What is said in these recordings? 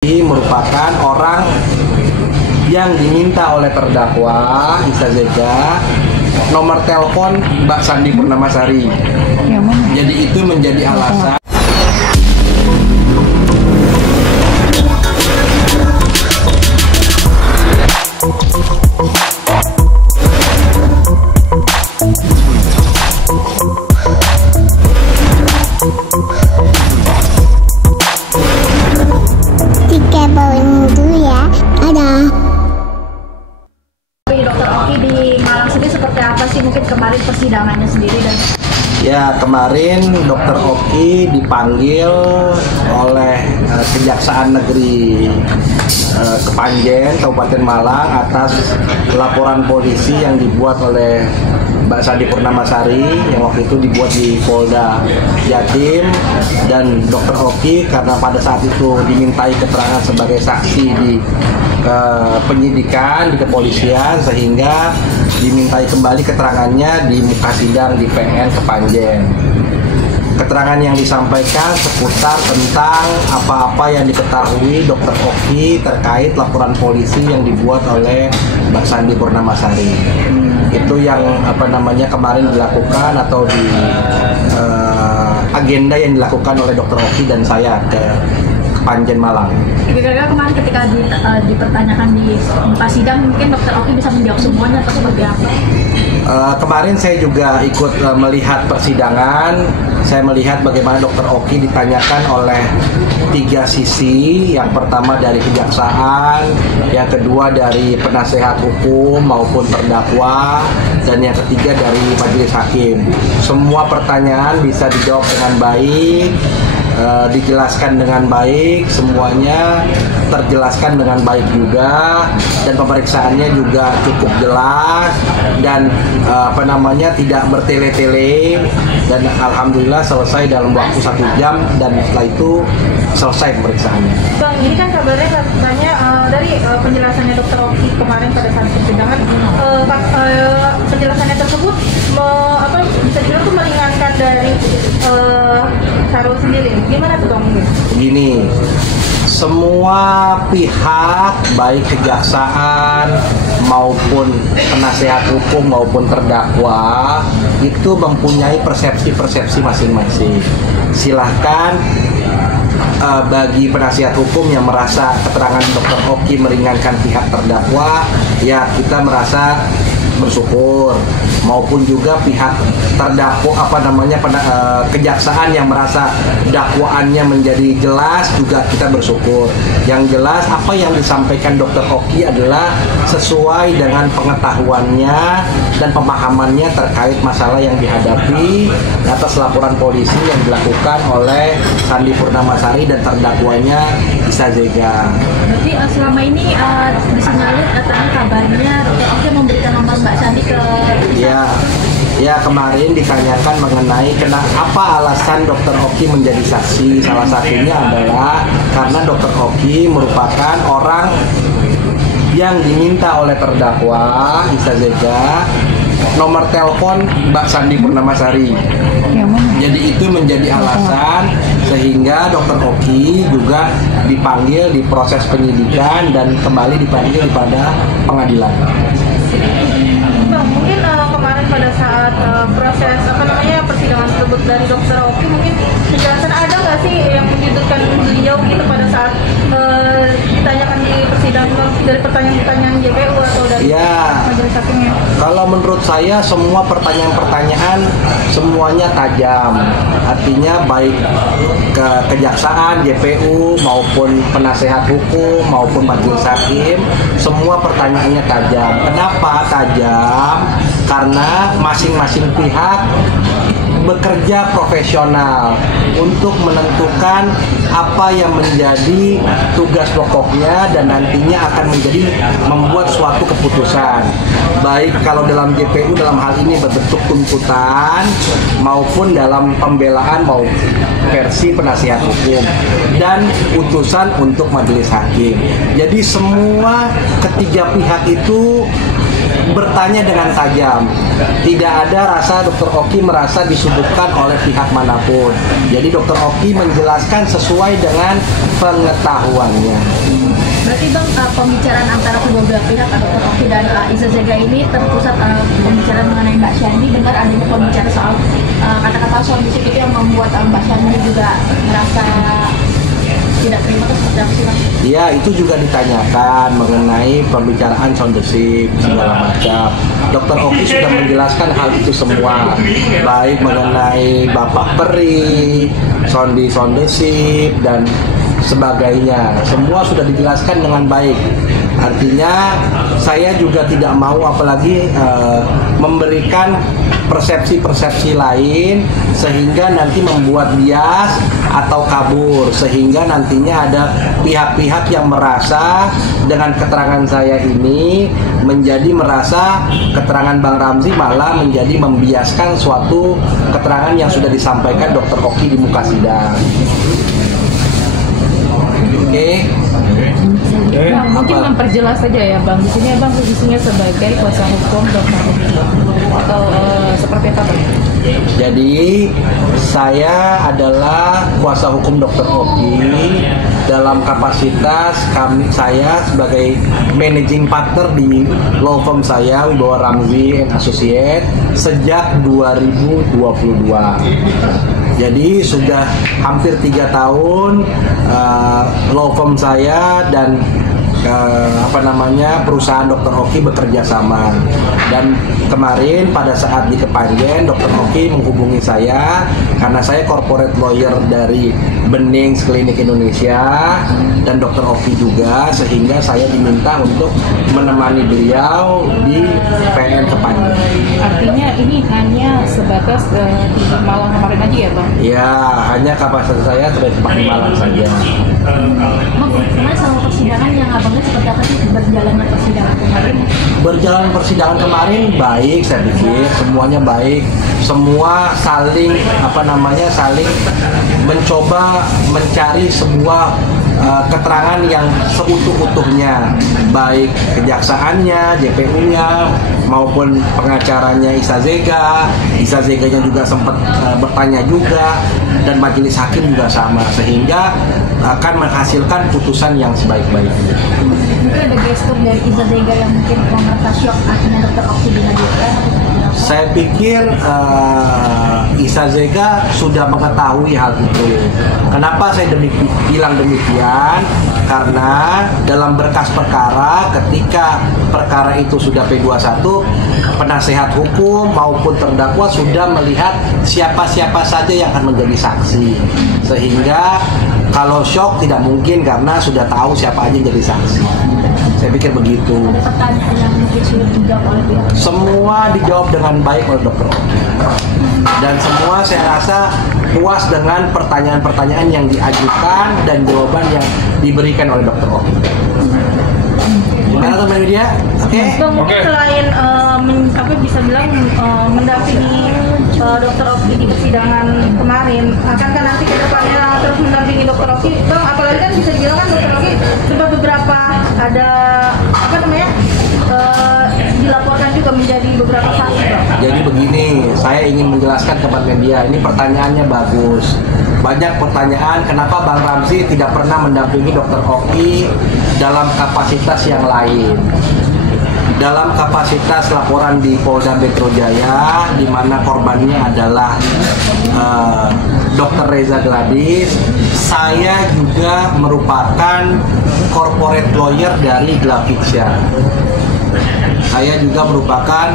Merupakan orang yang diminta oleh terdakwa Isa Zega nomor telepon Mbak Sandi Purnamasari. Jadi itu menjadi alasan. Dokter Oki di Malang sendiri seperti apa sih mungkin kemarin persidangannya sendiri dan Ya, kemarin Dokter Oki dipanggil oleh Kejaksaan Negeri Kepanjen, Kabupaten Malang atas laporan polisi yang dibuat oleh Mbak Sandi Purnamasari yang waktu itu dibuat di Polda Jatim. Dan Dokter Oki karena pada saat itu dimintai keterangan sebagai saksi di penyidikan di kepolisian, sehingga dimintai kembali keterangannya di muka sidang di PN Kepanjen. Keterangan yang disampaikan seputar tentang apa-apa yang diketahui Dokter Oki terkait laporan polisi yang dibuat oleh Mbak Sandi Purnamasari. Itu yang kemarin dilakukan atau di agenda yang dilakukan oleh Dokter Oki dan saya ke Kepanjen Malang. Kira-kira kemarin ketika dipertanyakan di muka sidang, mungkin Dokter Oki bisa menjawab semuanya atau seperti apa? Kemarin saya juga ikut melihat persidangan. Saya melihat bagaimana Dokter Oki ditanyakan oleh tiga sisi. Yang pertama dari kejaksaan, yang kedua dari penasehat hukum maupun terdakwa, dan yang ketiga dari majelis hakim. Semua pertanyaan bisa dijawab dengan baik, dijelaskan dengan baik, semuanya terjelaskan dengan baik juga, dan pemeriksaannya juga cukup jelas dan tidak bertele-tele, dan alhamdulillah selesai dalam waktu 1 jam, dan setelah itu selesai pemeriksaannya. Bang, ini kan kabarnya katanya dari penjelasannya Dokter Oki kemarin pada saat persidangan, penjelasannya tersebut bisa dibilang tuh meringankan dari Sarul sendiri. Gimana tuh Bang? Begini, semua pihak baik kejaksaan maupun penasehat hukum maupun terdakwa itu mempunyai persepsi-persepsi masing-masing. Silahkan bagi penasihat hukum yang merasa keterangan Dokter Oki meringankan pihak terdakwa, ya kita merasa bersyukur, maupun juga pihak terdakwa kejaksaan yang merasa dakwaannya menjadi jelas, juga kita bersyukur. Yang jelas apa yang disampaikan Dokter Oki adalah sesuai dengan pengetahuannya dan pemahamannya terkait masalah yang dihadapi atas laporan polisi yang dilakukan oleh Sandi Purnamasari dan terdakwanya Isa Zega. Berarti selama ini disinyalir katanya kabarnya Dokter Oki memberikan nomor Mbak Sandi ke Ya, kemarin ditanyakan mengenai apa alasan Dokter Oki menjadi saksi. Salah satunya adalah karena Dokter Oki merupakan orang yang diminta oleh terdakwa Isa Zega nomor telepon Mbak Sandi Purnamasari. Jadi itu menjadi alasan sehingga Dokter Oki juga dipanggil di proses penyidikan dan kembali dipanggil pada pengadilan. Bang, mungkin kemarin pada saat proses persidangan tersebut dari Dokter Oki, mungkin penjelasan ada nggak sih yang menyudutkan beliau gitu pada saat ditanyakan di persidangan dari pertanyaan-pertanyaan JPU atau dari majelis hakimnya? Kalau menurut saya semua pertanyaan-pertanyaan semuanya tajam. Artinya baik ke kejaksaan, JPU maupun penasehat hukum maupun majelis hakim, semua pertanyaannya tajam. Kenapa tajam? Karena masing-masing pihak bekerja profesional untuk menentukan apa yang menjadi tugas pokoknya dan nantinya akan membuat suatu keputusan, baik kalau dalam JPU dalam hal ini berbentuk tuntutan maupun dalam pembelaan mau versi penasihat hukum dan putusan untuk majelis hakim. Jadi semua ketiga pihak itu bertanya dengan tajam. Tidak ada rasa Dokter Oki merasa disudutkan oleh pihak manapun. Jadi Dokter Oki menjelaskan sesuai dengan pengetahuannya. Berarti Bang, pembicaraan antara kedua belah pihak Dr. Oki dan Iza Zega ini terpusat pembicaraan mengenai Mbak Syahrini. Dengar adanya pembicara soal kata-kata soal musik itu yang membuat Mbak Syahrini juga merasa tidak terima, atau seperti apa sih Bang? Ya, itu juga ditanyakan mengenai pembicaraan sound desip segala macam. Dokter Oki sudah menjelaskan hal itu semua, baik mengenai Bapak Peri, sound desip dan sebagainya. Semua sudah dijelaskan dengan baik. Artinya saya juga tidak mau apalagi memberikan persepsi-persepsi lain sehingga nanti membuat bias atau kabur, sehingga nantinya ada pihak-pihak yang merasa dengan keterangan saya ini menjadi merasa keterangan Bang Ramzi malah menjadi membiaskan suatu keterangan yang sudah disampaikan Dokter Oki di muka sidang. Oke. Bang, mungkin memperjelas saja ya Bang, di sini Bang posisinya sebagai kuasa hukum Dokter Oki atau seperti apa Bang? Jadi saya adalah kuasa hukum Dokter Oki dalam kapasitas saya sebagai managing partner di law firm saya Wibawa Ramzi and Associate sejak 2022. Jadi sudah hampir 3 tahun law firm saya dan perusahaan Dokter Oki bekerja sama. Dan kemarin pada saat di Kepanjen, Dokter Oki menghubungi saya karena saya corporate lawyer dari Benings Klinik Indonesia dan Dokter Oki juga, sehingga saya diminta untuk menemani beliau di PN Kepanjen. Artinya ini hanya sebatas di Malang kemarin aja ya Bang? Ya, hanya kapasitas saya sebagai di Malang saja. Bang, gimana sama persidangan yang abangnya seperti apa sih berjalannya persidangan kemarin? Berjalan persidangan kemarin baik, saya pikir semuanya baik, semua saling saling mencoba mencari sebuah keterangan yang seutuh-utuhnya, baik kejaksaannya, JPU-nya maupun pengacaranya Iza Zeganya juga sempat bertanya juga, dan majelis hakim juga sama, sehingga akan menghasilkan putusan yang sebaik-baiknya. Mungkin ada gestur dari Iza Zega yang mungkin merasa shock akhirnya Dokter Oki dihadirkan. Saya pikir Iza Zega sudah mengetahui hal itu. Kenapa saya bilang demikian? Karena dalam berkas perkara, ketika perkara itu sudah P21, penasehat hukum maupun terdakwa sudah melihat siapa-siapa saja yang akan menjadi saksi. Sehingga kalau shock tidak mungkin karena sudah tahu siapa aja yang jadi saksi. Saya pikir begitu. Ada pertanyaan yang mungkin sudah dijawab oleh pihak. Semua dijawab dengan baik oleh Dokter Oki. Dan semua saya rasa puas dengan pertanyaan-pertanyaan yang diajukan dan jawaban yang diberikan oleh Dokter Oki. Gimana teman media? Oke. Bang, mungkin selain bisa bilang mendampingi Dokter Oki di persidangan kemarin, akankah nanti ke depannya terus mendampingi Dokter Oki? Bang, apalagi kan bisa dibilang kan Dokter Oki sudah beberapa ada dilaporkan juga menjadi beberapa saksi, Bang. Jadi begini, saya ingin menjelaskan kepada media, ini pertanyaannya bagus. Banyak pertanyaan, kenapa Bang Ramzi tidak pernah mendampingi Dokter Oki dalam kapasitas yang lain. Dalam kapasitas laporan di Polda Metro Jaya, di mana korbannya adalah Dr. Reza Gladys, saya juga merupakan corporate lawyer dari Glavicia. Saya juga merupakan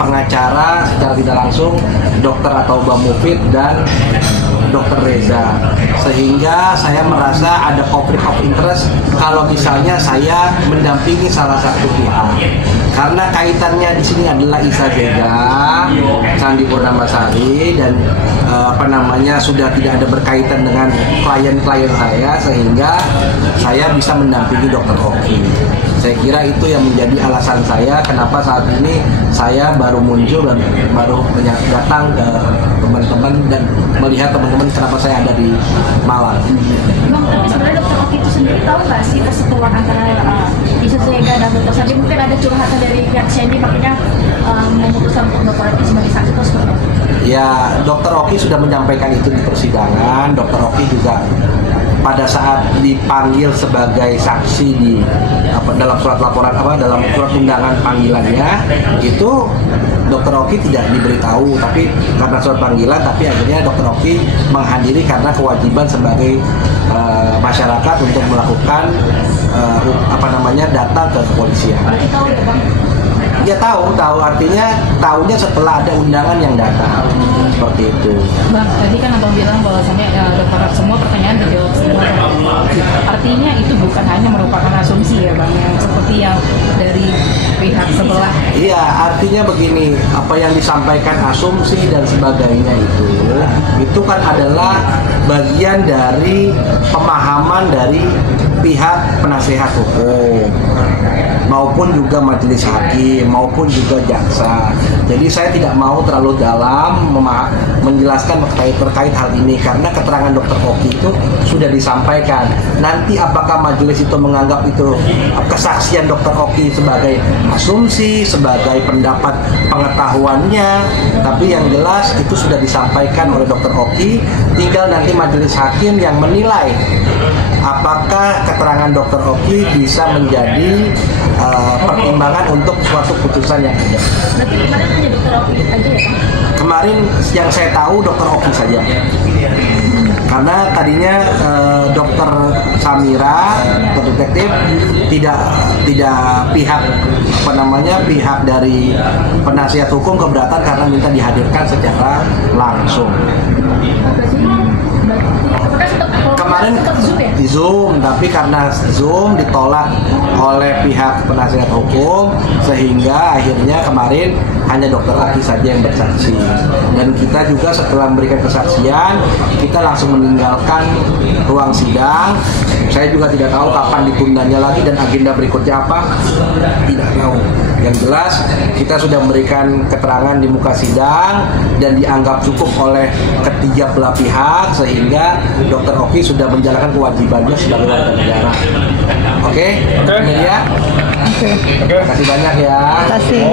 pengacara secara tidak langsung Dr. Atauba Mufid dan Dr. Reza, sehingga saya merasa ada konflik of interest kalau misalnya saya mendampingi salah satu pihak, karena kaitannya di sini adalah Iza Zega, Sandi Purnamasari, dan sudah tidak ada berkaitan dengan klien-klien saya, sehingga saya bisa mendampingi Dokter Oki. Saya kira itu yang menjadi alasan saya kenapa saat ini saya baru muncul dan baru datang ke teman-teman dan melihat teman-teman kenapa saya ada di Malang. Bang, tapi sebenarnya Dokter Oki itu sendiri tahu nggak sih persekutuan antara Iza Isa Zega dan Dr. Sandi, mungkin ada curhatan dari pihak Sandi makanya memutuskan untuk Dr. Oki sebagai saksi atau seperti apa? Ya, Dr. Oki sudah menyampaikan itu di persidangan. Dr. Oki juga pada saat dipanggil sebagai saksi di dalam surat laporan dalam surat undangan panggilannya itu Dr. Oki tidak diberitahu, tapi karena surat panggilan, tapi akhirnya Dr. Oki menghadiri karena kewajiban sebagai masyarakat untuk melakukan datang ke kepolisian. Berarti tahu ya Bang? Ya tahu artinya tahunya setelah ada undangan yang datang seperti itu. Bang, tadi kan abang bilang bahwasannya dokter semua pertanyaan dijawab semua. Artinya itu bukan hanya merupakan asumsi ya bang, yang seperti yang dari pihak sebelah. Iya, artinya begini, apa yang disampaikan asumsi dan sebagainya itu kan adalah bagian dari pemahaman dari pihak penasehat hukum maupun juga majelis hakim maupun juga jaksa. Jadi saya tidak mau terlalu dalam menjelaskan terkait hal ini karena keterangan Dr. Oki itu sudah disampaikan. Nanti apakah majelis itu menganggap itu kesaksian Dr. Oki sebagai asumsi, sebagai pendapat pengetahuannya, tapi yang jelas itu sudah disampaikan oleh Dr. Oki. Tinggal nanti majelis hakim yang menilai apakah keterangan Dr. Oki bisa menjadi pertimbangan untuk suatu putusan yang ada. Berarti kemarin hanya Dr. Oki aja ya Bang? Kemarin yang saya tahu Dr. Oki saja. Karena tadinya Dr. Samira, dokter detektif, tidak pihak dari penasihat hukum keberatan karena minta dihadirkan secara langsung. Kemarin di Zoom, tapi karena Zoom ditolak oleh pihak penasihat hukum sehingga akhirnya kemarin hanya Dr. Oki saja yang bersaksi. Dan kita juga setelah memberikan kesaksian, kita langsung meninggalkan ruang sidang. Saya juga tidak tahu kapan ditundanya lagi dan agenda berikutnya apa, tidak tahu. Yang jelas kita sudah memberikan keterangan di muka sidang dan dianggap cukup oleh ketiga belah pihak sehingga Dr. Oki sudah menjalankan kewajibannya sebagai warga negara. Oke? Terima kasih banyak ya. Terima kasih.